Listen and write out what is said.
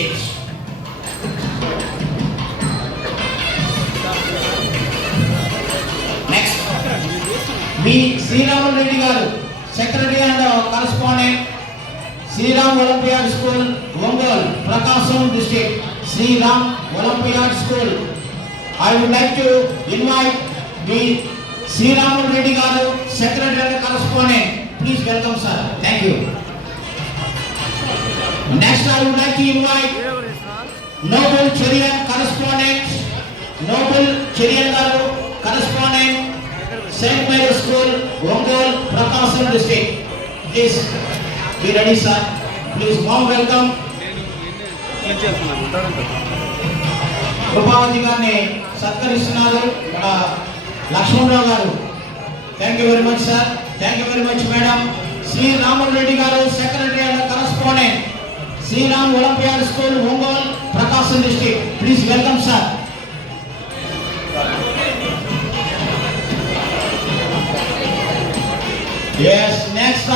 stage. Next, B. Sriram Reddy Garu, Secretary and Correspondent, Sriram Olympiad School, Ongole, Prakasam District, Sriram Olympiad School. I would like to invite B. Sriram Reddy Garu, Secretary and Correspondent. Please welcome, sir. Thank you. Next, I would like to invite Noble Cherian Correspondent, Noble Cherian Garu, Correspondent, St. Mary's School, Ongole, Prakasam District. Please be ready, sir. Please warm welcome. Krupavathi గారిని సత్కరిస్తున్నారు మన లక్ష్మణరావు గారు. Thank you very much sir. Thank you very much madam. Sriramulu Reddy గారు, secretary and correspondent, Sriram Olympiad school, Ongole, Prakasam district. Please welcome sir. Yes, next